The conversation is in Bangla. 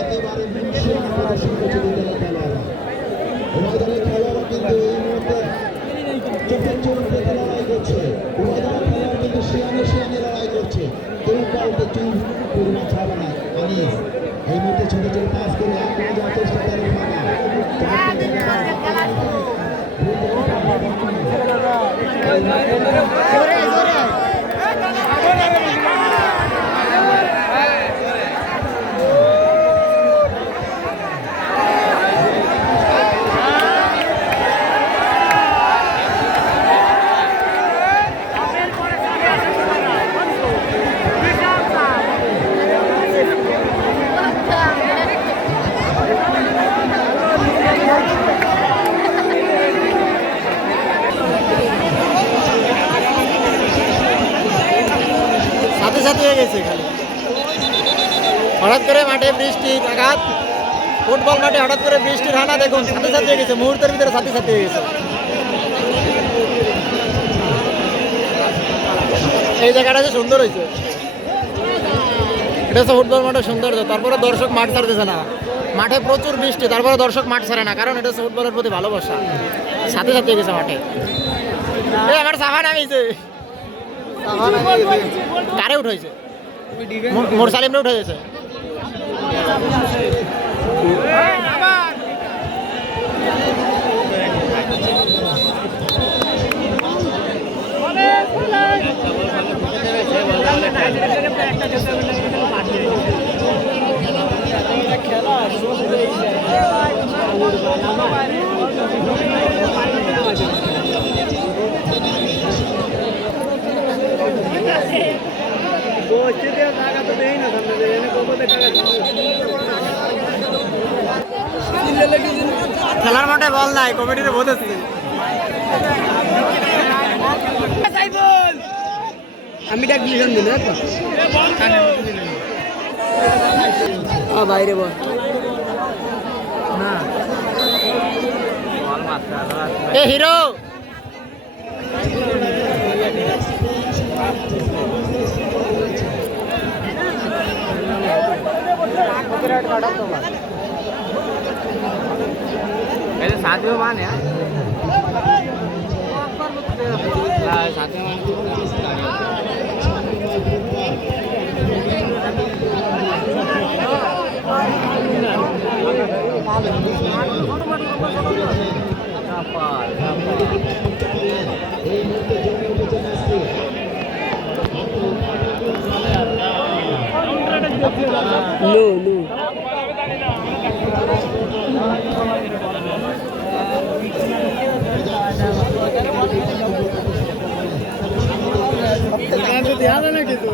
একেবারে মুনশিয়ানা প্রদর্শন করছে বিদ্যালয় খেলোয়াড়রা। উভয় দলের খেলোয়াড়রা কিন্তু এই মুহূর্তে চোখের চোখ রেখে লড়াই করছে। উভয় দলের খেলোয়াড় কিন্তু শিয়ানে লড়াই করছে। কেউ কাউকে চুল পরিমাণ ছাড়বে না। আনিস এই মুহূর্তে ছোট ছোট পাস করে আক্রমণ যাওয়ার চেষ্টা করেন ফাঁকা। সাথে হয়ে গেছে খালি হঠাৎ করে মাঠে বৃষ্টির আঘাত। ফুটবল মাঠে হঠাৎ করে বৃষ্টির হানা দেখুন সাথে হয়ে গেছে, মুহূর্তের ভিতরে সাথে হয়ে গেছে। এই জায়গাটা যে সুন্দর হয়েছে, এটা হচ্ছে ফুটবল মাঠের সৌন্দর্য। তারপরে দর্শক মাঠ ছাড়তেছে না, মাঠে প্রচুর বৃষ্টি, তারপরে দর্শক মাঠ ছাড়ে না, কারণ এটা হচ্ছে ফুটবলের প্রতি ভালোবাসা। সাথে হয়ে গেছে মাঠে। এই আমার সাফা নামিয়েছে, কারে উঠাইছে? মোর সালিমরে উঠে গেছে। খেলার মাঠে বল নাই, কমিটিতে ভোট আসছে। আমি ডাক দিলাম বাইরে বল না এ হিরো साथ में मान है साथ में मान नो नो ध्यान ना कि तू